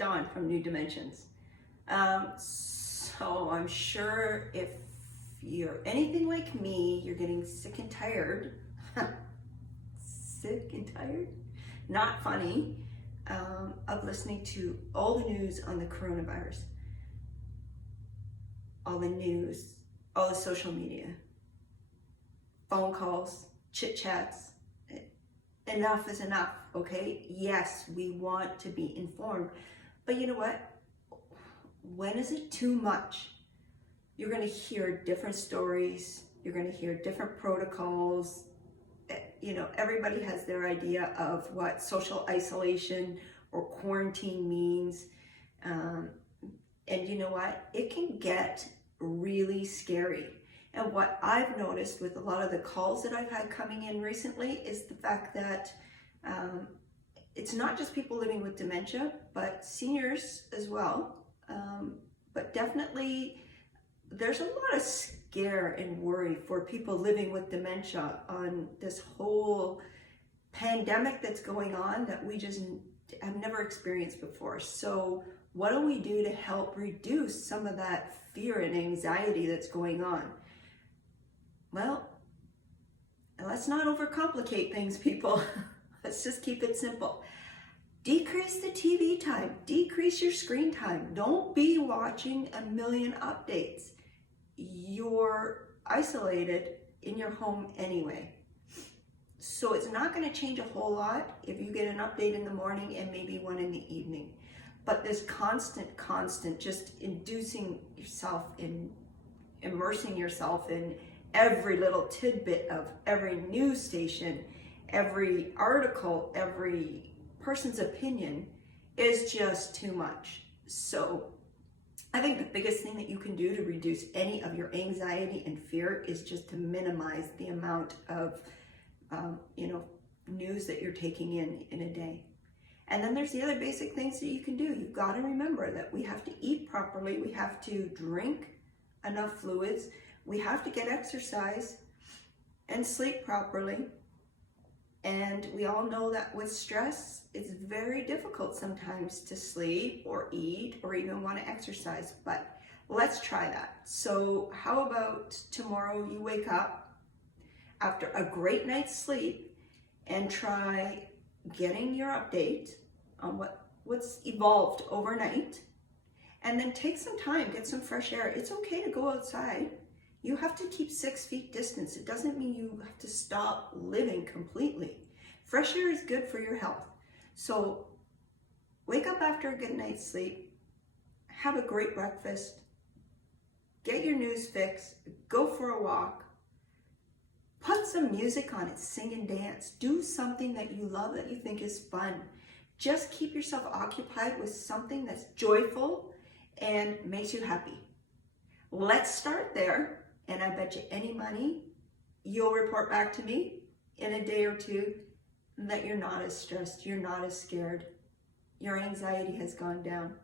Dawn from New Dimensions. So I'm sure if you're anything like me, you're getting sick and tired. Sick and tired? Not funny. Of listening to all the news on the coronavirus. All the news, all the social media, phone calls, chit chats. Enough is enough, okay? Yes, we want to be informed, but you know what? When is it too much? You're going to hear different stories, you're going to hear different protocols. You know, everybody has their idea of what social isolation or quarantine means. And you know what? It can get really scary. And what I've noticed with a lot of the calls that I've had coming in recently is the fact that it's not just people living with dementia, but seniors as well. But definitely there's a lot of scare and worry for people living with dementia on this whole pandemic that's going on that we just have never experienced before. So what do we do to help reduce some of that fear and anxiety that's going on? Well, let's not overcomplicate things, people. Let's just keep it simple. Decrease the TV time, decrease your screen time. Don't be watching a million updates. You're isolated in your home anyway. So it's not going to change a whole lot if you get an update in the morning and maybe one in the evening. But this constant, just inducing yourself in, immersing yourself in every little tidbit of every news station, every article, every person's opinion is just too much. So I think the biggest thing that you can do to reduce any of your anxiety and fear is just to minimize the amount of news that you're taking in a day. And then there's the other basic things that you can do. You've got to remember that we have to eat properly, we have to drink enough fluids, we have to get exercise and sleep properly. And we all know that with stress, it's very difficult sometimes to sleep or eat or even want to exercise, but let's try that. So how about tomorrow you wake up after a great night's sleep and try getting your update on what's evolved overnight, and then take some time, get some fresh air. It's okay to go outside. You have to keep 6 feet distance. It doesn't mean you have to stop living completely. Fresh air is good for your health. So wake up after a good night's sleep, have a great breakfast, get your news fix, go for a walk, put some music on it, sing and dance, do something that you love, that you think is fun. Just keep yourself occupied with something that's joyful and makes you happy. Let's start there, and I bet you any money you'll report back to me in a day or two that you're not as stressed, you're not as scared, your anxiety has gone down.